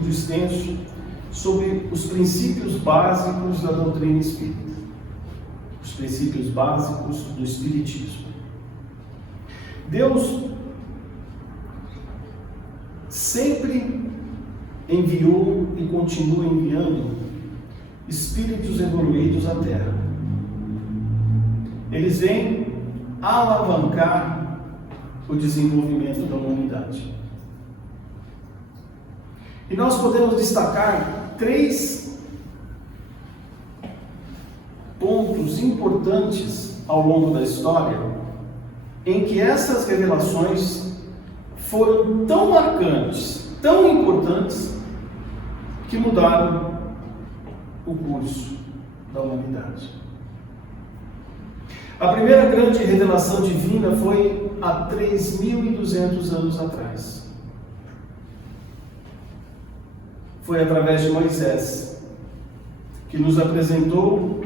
estudo extenso sobre os princípios básicos da doutrina espírita, os princípios básicos do espiritismo. Deus sempre enviou e continua enviando espíritos evoluídos à Terra. Eles vêm alavancar o desenvolvimento da humanidade. E nós podemos destacar 3 pontos importantes ao longo da história em que essas revelações foram tão marcantes, tão importantes, que mudaram o curso da humanidade. A primeira grande revelação divina foi há 3.200 anos atrás. Foi através de Moisés, que nos apresentou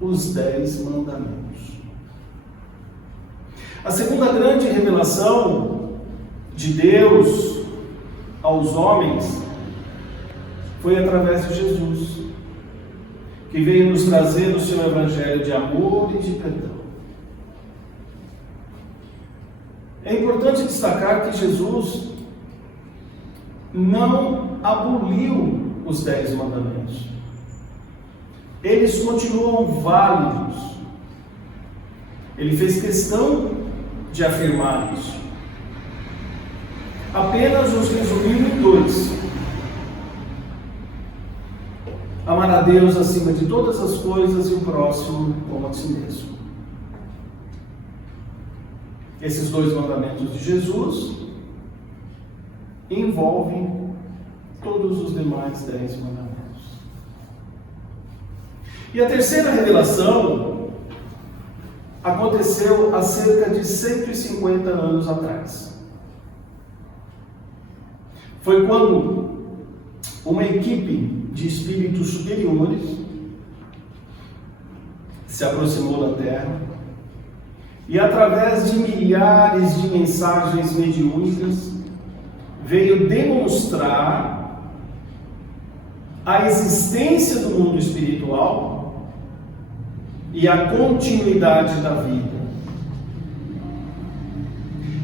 os 10 mandamentos. A segunda grande revelação de Deus aos homens foi através de Jesus, que veio nos trazer o seu evangelho de amor e de perdão. É importante destacar que Jesus não aboliu os 10 mandamentos. Eles continuam válidos. Ele fez questão de afirmar isso. Apenas os resumiu em 2. Amar a Deus acima de todas as coisas e o próximo como a si mesmo. Esses 2 mandamentos de Jesus envolvem todos os demais 10 mandamentos. E a terceira revelação aconteceu há cerca de 150 anos atrás. Foi quando uma equipe de espíritos superiores se aproximou da Terra e, através de milhares de mensagens mediúnicas, veio demonstrar a existência do mundo espiritual e a continuidade da vida.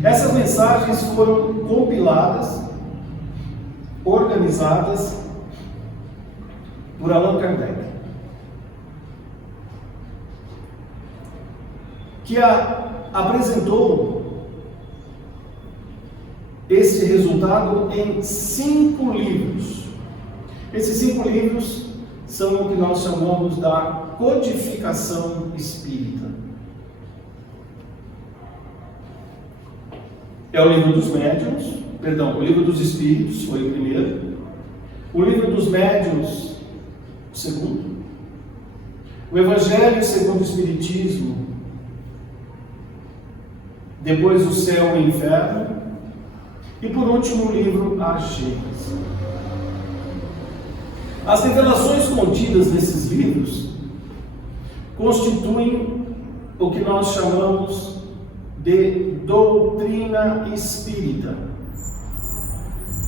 Essas mensagens foram compiladas, organizadas por Allan Kardec, que apresentou esse resultado em 5 livros. Esses 5 livros são o que nós chamamos da codificação espírita. É o livro dos médiuns, o livro dos espíritos foi o primeiro, o livro dos médiuns, o segundo, o Evangelho segundo o Espiritismo, depois o Céu e o Inferno, e por último o livro A Gênese. As revelações contidas nesses livros constituem o que nós chamamos de doutrina espírita.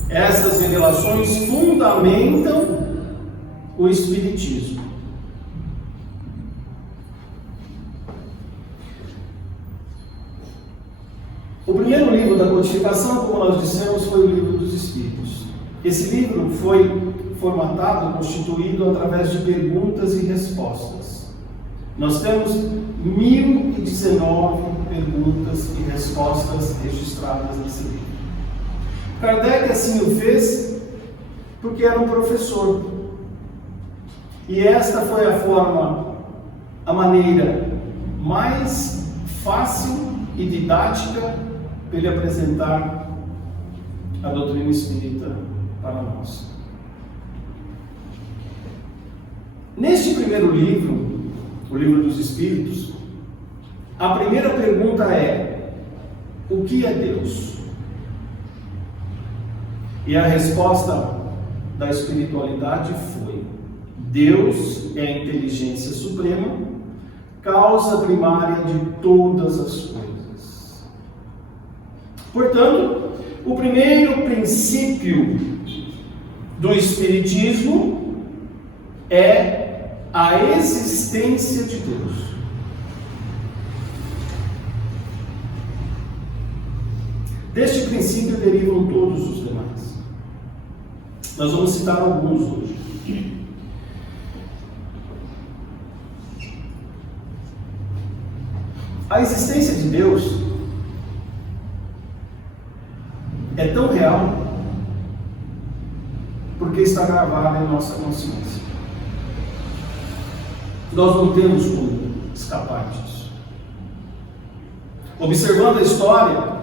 Essas revelações fundamentam o Espiritismo. O primeiro livro da codificação, como nós dissemos, foi o Livro dos Espíritos. Esse livro foi formatado, constituído através de perguntas e respostas. Nós temos 1019 perguntas e respostas registradas nesse livro. Kardec assim o fez porque era um professor. E esta foi a maneira mais fácil e didática para ele apresentar a doutrina espírita para nós. Neste primeiro livro, o Livro dos Espíritos, a primeira pergunta é: o que é Deus? E a resposta da espiritualidade foi: Deus é a inteligência suprema, causa primária de todas as coisas. Portanto, o primeiro princípio do Espiritismo é a existência de Deus. Deste princípio derivam todos os demais. Nós vamos citar alguns hoje. A existência de Deus é tão real porque está gravada em nossa consciência. Nós não temos como escapar disso. Observando a história,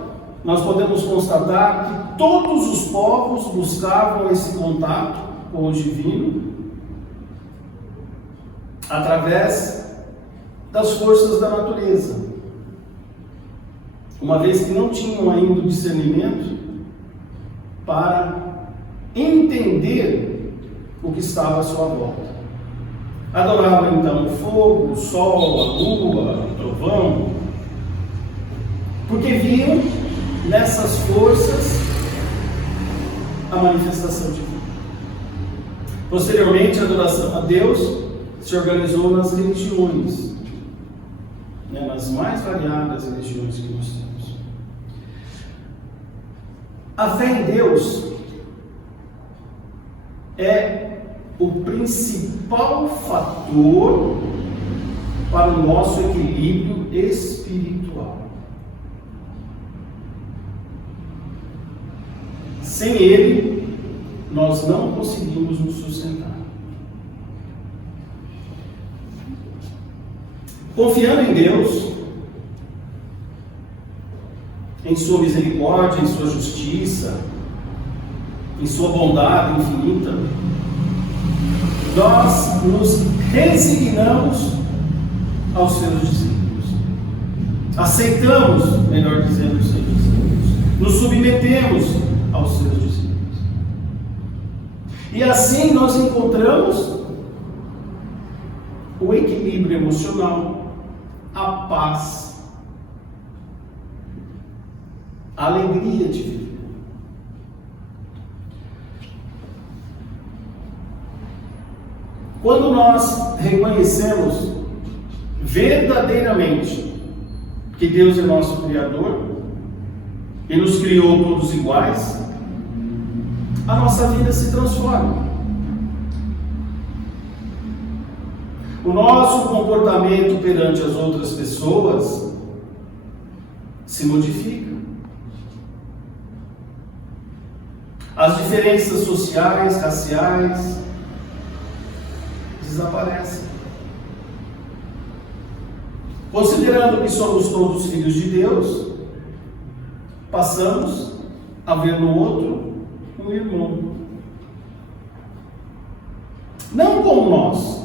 nós podemos constatar que todos os povos buscavam esse contato com o divino através das forças da natureza, uma vez que não tinham ainda o discernimento para entender o que estava à sua volta. Adoravam então o fogo, o sol, a lua, o trovão, porque viam nessas forças a manifestação divina. Posteriormente, a adoração a Deus se organizou nas religiões, nas mais variadas religiões que nós temos. A fé em Deus é o principal fator para o nosso equilíbrio espiritual. Sem Ele, nós não conseguimos nos sustentar. Confiando em Deus, em sua misericórdia, em sua justiça, em sua bondade infinita, nós nos resignamos aos seus desígnios. Aceitamos, melhor dizendo, os seus desígnios. Nos submetemos aos seus desígnios. E assim nós encontramos o equilíbrio emocional, a paz, a alegria de viver. Quando nós reconhecemos verdadeiramente que Deus é nosso Criador e nos criou todos iguais, a nossa vida se transforma. O nosso comportamento perante as outras pessoas se modifica. As diferenças sociais, raciais, desaparecem. Considerando que somos todos filhos de Deus, passamos a ver no outro um irmão. Não como nós,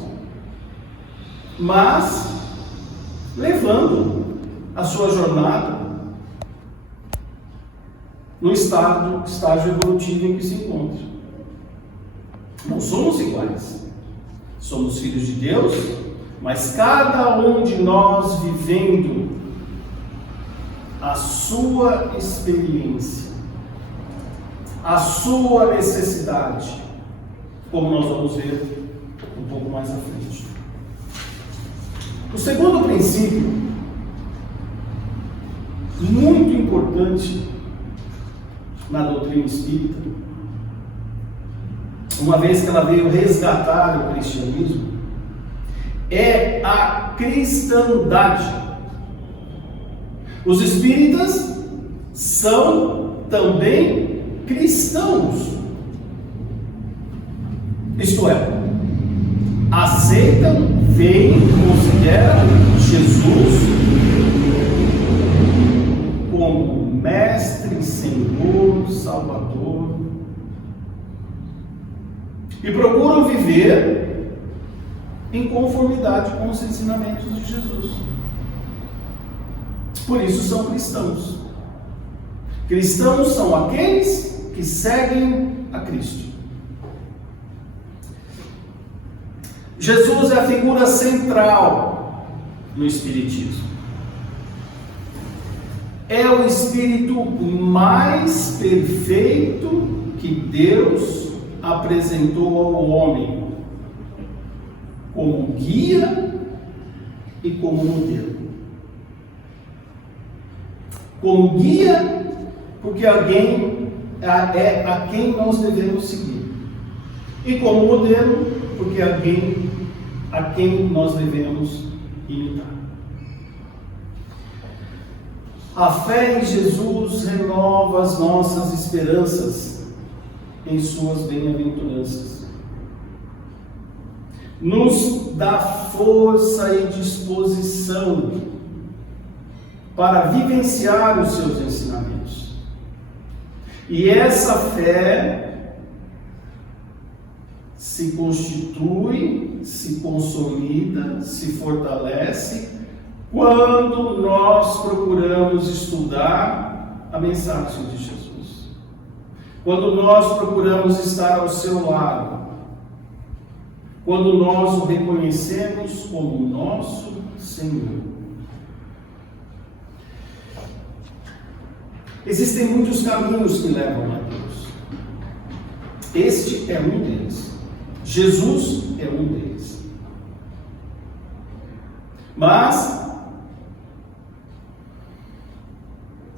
mas levando a sua jornada no estágio evolutivo em que se encontra. Não somos iguais. Somos filhos de Deus, mas cada um de nós vivendo a sua experiência, a sua necessidade, como nós vamos ver um pouco mais à frente. O segundo princípio, muito importante na doutrina espírita, uma vez que ela veio resgatar o cristianismo, é a cristandade. Os espíritas são também cristãos, isto é, aceitam, veem, consideram Jesus como Mestre, Senhor, Salvador, e procuram viver em conformidade com os ensinamentos de Jesus. Por isso são cristãos. Cristãos são aqueles que seguem a Cristo. Jesus é a figura central no Espiritismo. É o Espírito mais perfeito que Deus apresentou ao homem como guia e como modelo. Como guia, porque alguém é a quem nós devemos seguir. E como modelo, porque alguém a quem nós devemos imitar. A fé em Jesus renova as nossas esperanças em suas bem-aventuranças. Nos dá força e disposição para vivenciar os seus ensinamentos. E essa fé se constitui, se consolida, se fortalece quando nós procuramos estudar a mensagem de Jesus. Quando nós procuramos estar ao seu lado. Quando nós o reconhecemos como nosso Senhor. Existem muitos caminhos que levam a Deus. Este é um deles. Jesus é um deles. Mas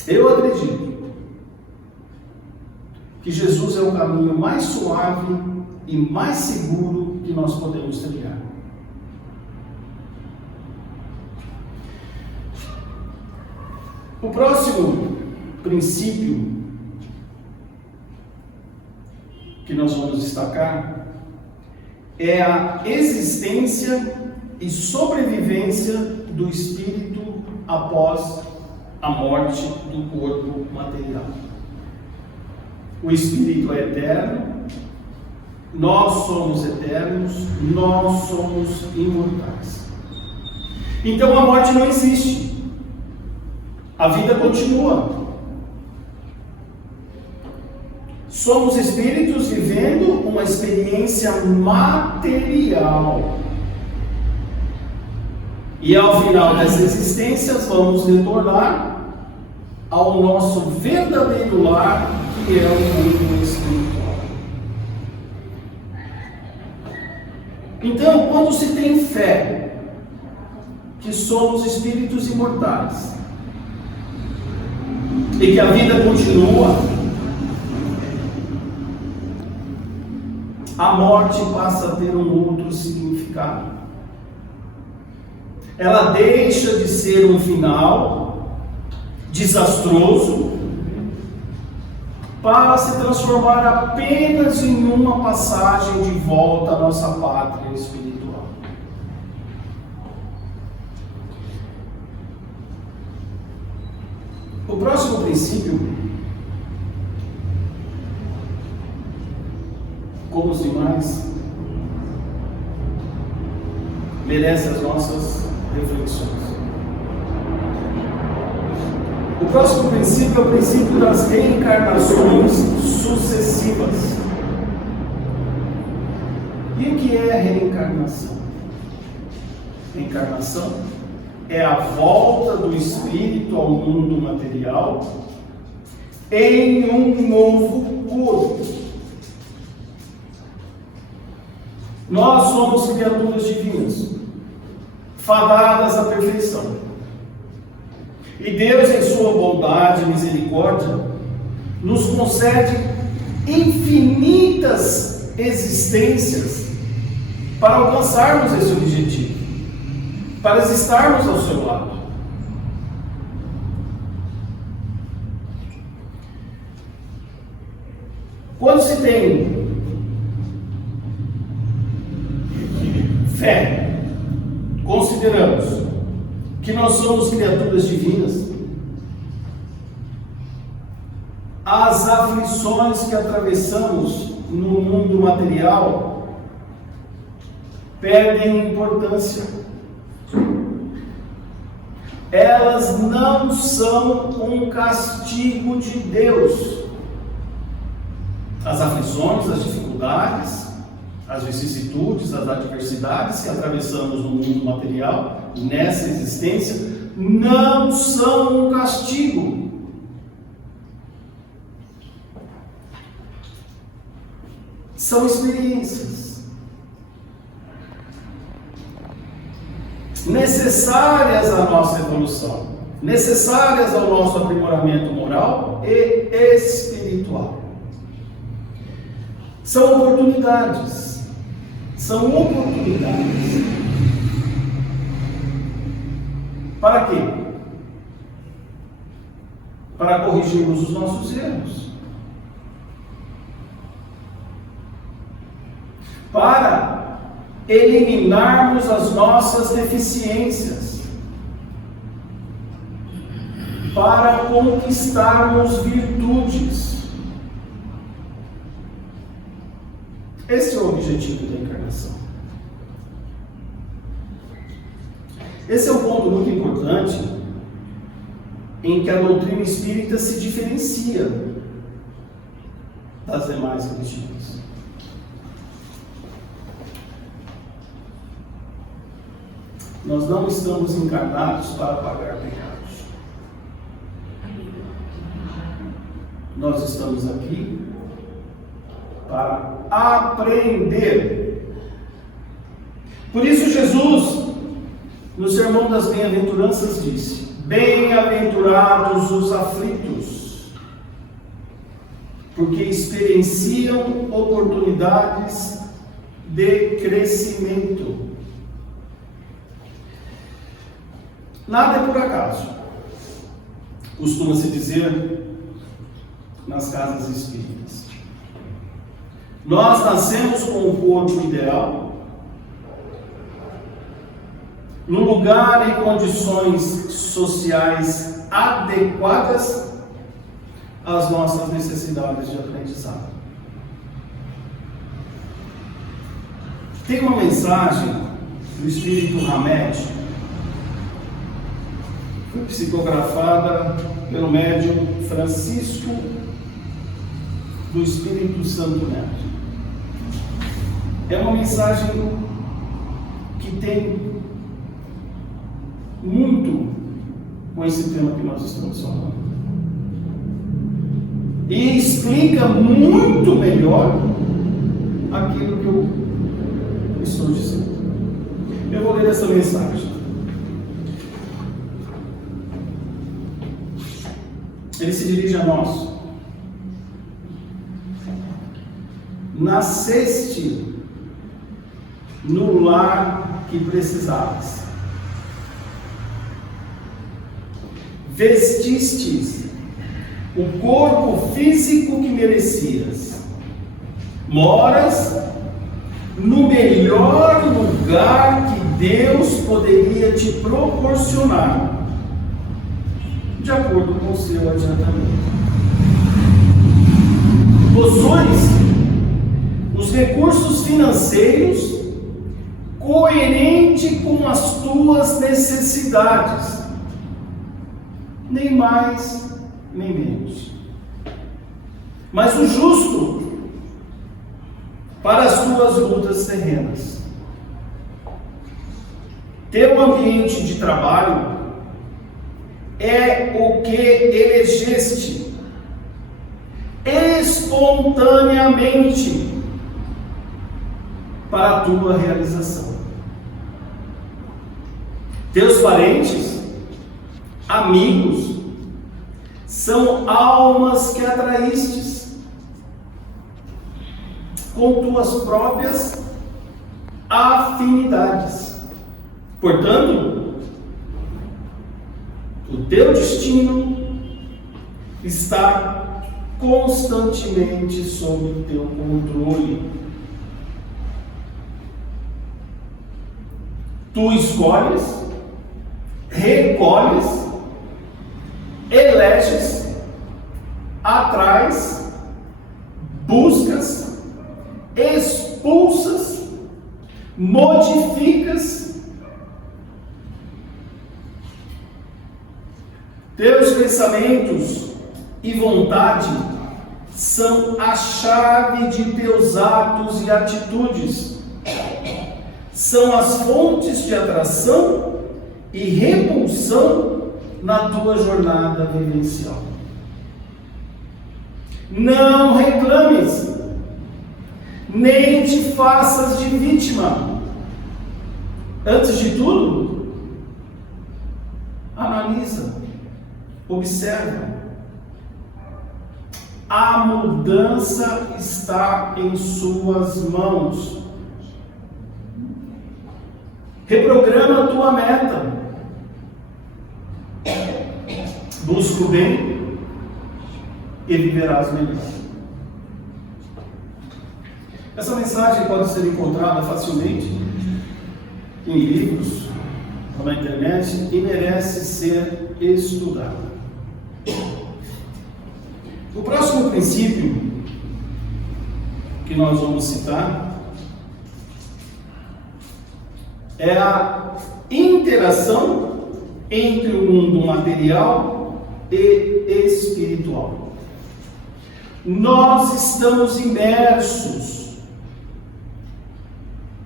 eu acredito que Jesus é o caminho mais suave e mais seguro que nós podemos trilhar. O próximo princípio que nós vamos destacar é a existência e sobrevivência do espírito após a morte do corpo material. O espírito é eterno, nós somos eternos, nós somos imortais. Então a morte não existe. A vida continua. Somos espíritos vivendo uma experiência material. E ao final dessa existência vamos retornar ao nosso verdadeiro lar, que é o mundo espiritual. Então, quando se tem fé que somos espíritos imortais e que a vida continua, a morte passa a ter um outro significado. Ela deixa de ser um final desastroso para se transformar apenas em uma passagem de volta à nossa pátria espiritual. O próximo princípio, como os demais, merece as nossas reflexões. O próximo princípio é o princípio das reencarnações sucessivas. E o que é reencarnação? Reencarnação é a volta do espírito ao mundo material em um novo corpo. Nós somos criaturas divinas, fadadas à perfeição. E Deus, em sua bondade e misericórdia, nos concede infinitas existências para alcançarmos esse objetivo, para estarmos ao seu lado. Quando se tem fé, consideramos que nós somos criaturas divinas, as aflições que atravessamos no mundo material perdem importância. Elas não são um castigo de Deus. As aflições, as dificuldades, as vicissitudes, as adversidades que atravessamos no mundo material, nessa existência, não são um castigo. são experiências necessárias à nossa evolução, necessárias ao nosso aprimoramento moral e espiritual. São oportunidades. Para quê? Para corrigirmos os nossos erros. Para eliminarmos as nossas deficiências. Para conquistarmos virtudes. Esse é o objetivo da encarnação. Esse é um ponto muito importante em que a doutrina espírita se diferencia das demais religiões. Nós não estamos encarnados para pagar pecados. Nós estamos aqui para aprender. Por isso Jesus, no Sermão das Bem-aventuranças, disse: bem-aventurados os aflitos, porque experienciam oportunidades de crescimento. Nada é por acaso, costuma-se dizer nas casas espíritas. Nós nascemos com o corpo ideal, no lugar e condições sociais adequadas às nossas necessidades de aprendizado. Tem uma mensagem do Espírito Hamed, foi psicografada pelo médium Francisco do Espírito Santo Neto. É uma mensagem que tem muito com esse tema que nós estamos falando. E explica muito melhor aquilo que eu estou dizendo. Eu vou ler essa mensagem. Ele se dirige a nós. Nasceste no lar que precisavas. Vestistes o corpo físico que merecias. Moras no melhor lugar que Deus poderia te proporcionar, de acordo com o seu adiantamento. Possuis os recursos financeiros coerente com as tuas necessidades, nem mais nem menos. Mas o justo para as tuas lutas terrenas. Teu ambiente de trabalho é o que elegeste espontaneamente para a tua realização. Teus parentes, amigos, são almas que atraístes com tuas próprias afinidades. Portanto, o teu destino está constantemente sob o teu controle. Tu escolhes, recolhes, eleges, atrais, buscas, expulsas, modificas. Teus pensamentos e vontade são a chave de teus atos e atitudes. São as fontes de atração e repulsão na tua jornada vivencial. Não reclames, nem te faças de vítima. Antes de tudo, analisa, observa. A mudança está em suas mãos. Reprograma a tua meta. Busca o bem e viverás melhor. Essa mensagem pode ser encontrada facilmente em livros ou na internet e merece ser estudada. O próximo princípio que nós vamos citar é a interação entre o mundo material e espiritual. Nós estamos imersos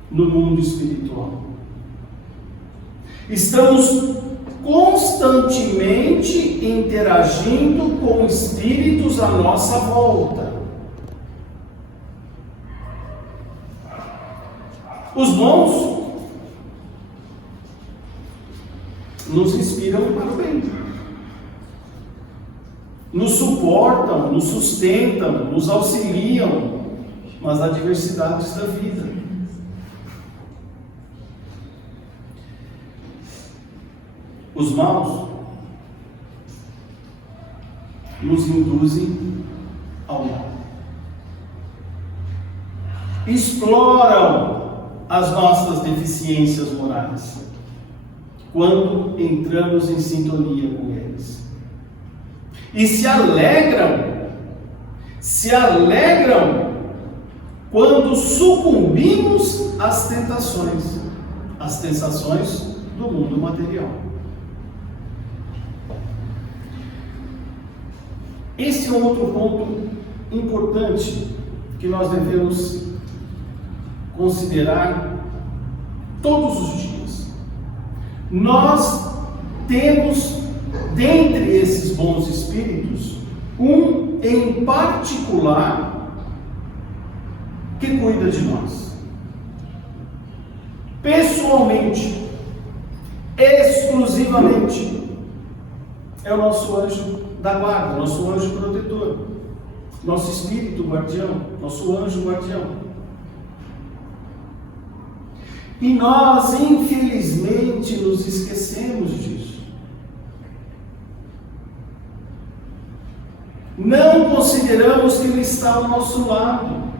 no mundo espiritual. Estamos constantemente interagindo com espíritos à nossa volta. Os bons nos inspiram para o bem, nos suportam, nos sustentam, nos auxiliam nas adversidades da vida. Os maus nos induzem ao mal, exploram as nossas deficiências morais quando entramos em sintonia com eles, e se alegram quando sucumbimos às tentações do mundo material. Esse é um outro ponto importante que nós devemos considerar todos os dias. Nós temos, dentre esses bons espíritos, um em particular que cuida de nós. Pessoalmente, exclusivamente, é o nosso anjo da guarda, nosso anjo protetor, nosso espírito guardião, nosso anjo guardião. E nós, infelizmente, nos esquecemos disso. Não consideramos que Ele está ao nosso lado,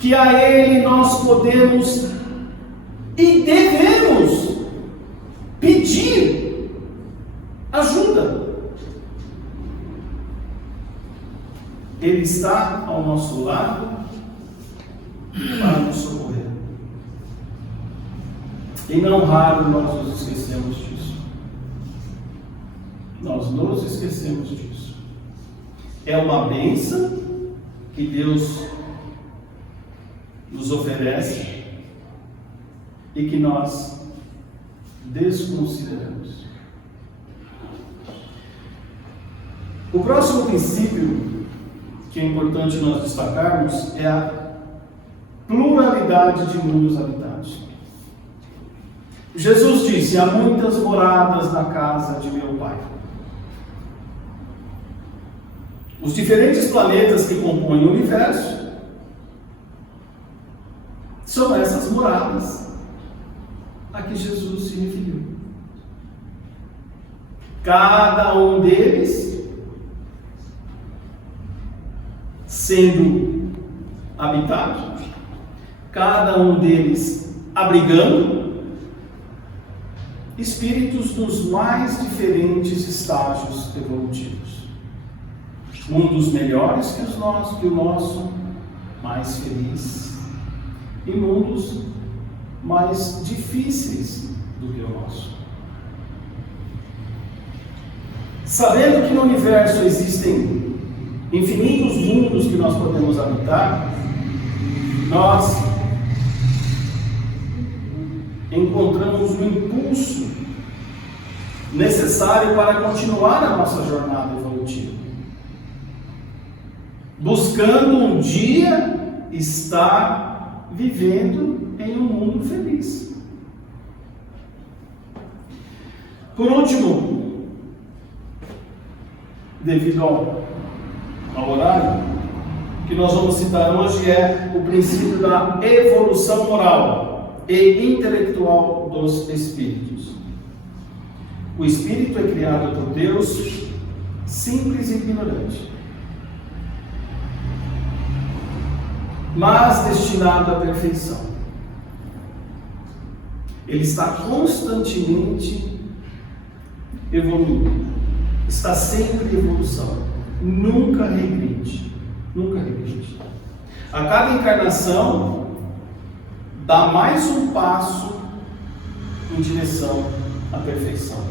que a Ele nós podemos e devemos pedir ajuda. Ele está ao nosso lado para nos socorrer. E não raro nós nos esquecemos disso. Nós nos esquecemos disso. É uma bênção que Deus nos oferece e que nós desconsideramos. O próximo princípio que é importante nós destacarmos é a pluralidade de mundos habitados. Jesus disse: há muitas moradas na casa de meu Pai. Os diferentes planetas que compõem o universo são essas moradas a que Jesus se referiu. Cada um deles sendo habitado, cada um deles abrigando espíritos dos mais diferentes estágios evolutivos. Mundos melhores que o nosso, mais felizes, e mundos mais difíceis do que o nosso. Sabendo que no universo existem infinitos mundos que nós podemos habitar, nós encontramos o impulso necessário para continuar a nossa jornada evolutiva. buscando um dia estar vivendo em um mundo feliz. Por último, devido ao horário, o que nós vamos citar hoje é o princípio da evolução moral e intelectual dos espíritos. O espírito é criado por Deus simples e ignorante, mas destinado à perfeição. Ele está constantemente evoluindo, está sempre em evolução, nunca regride, nunca regride. A cada encarnação dá mais um passo em direção à perfeição.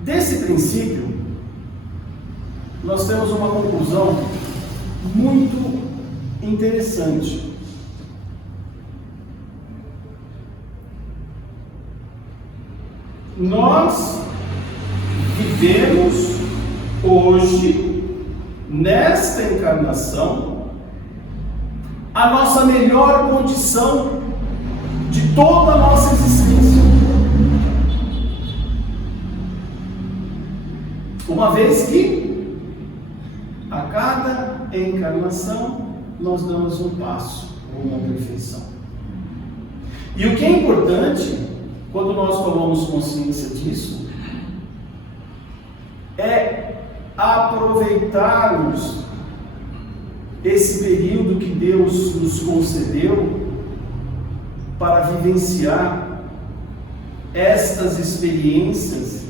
Desse princípio, nós temos uma conclusão muito interessante. Nós vivemos hoje, nesta encarnação, a nossa melhor condição de toda a nossa existência. Uma vez que, a cada encarnação, nós damos um passo rumo à perfeição. E o que é importante, quando nós tomamos consciência disso, é aproveitarmos esse período que Deus nos concedeu para vivenciar estas experiências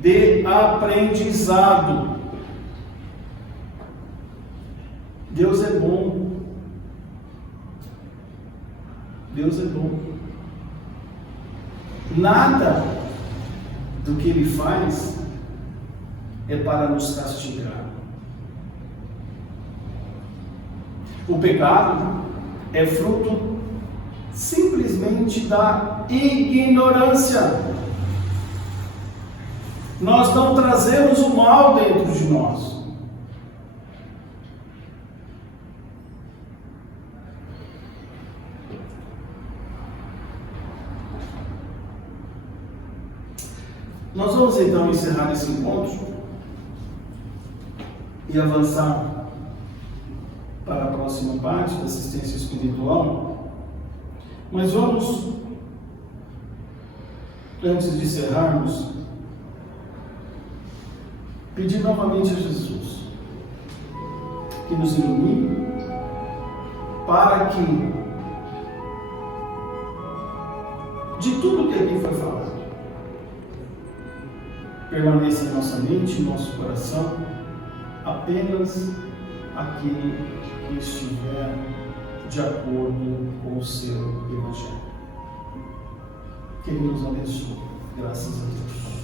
de aprendizado. Deus é bom. Deus é bom. Nada do que Ele faz é para nos castigar. O pecado é fruto simplesmente da ignorância. Nós não trazemos o mal dentro de nós. Nós vamos então encerrar esse encontro e avançar para a próxima parte da assistência espiritual. Mas vamos, antes de encerrarmos, pedir novamente a Jesus que nos ilumine para que, de tudo que aqui foi falado, permaneça em nossa mente, em nosso coração, apenas aquilo que estiver de acordo com o seu Evangelho. Que Ele nos abençoe. Graças a Deus.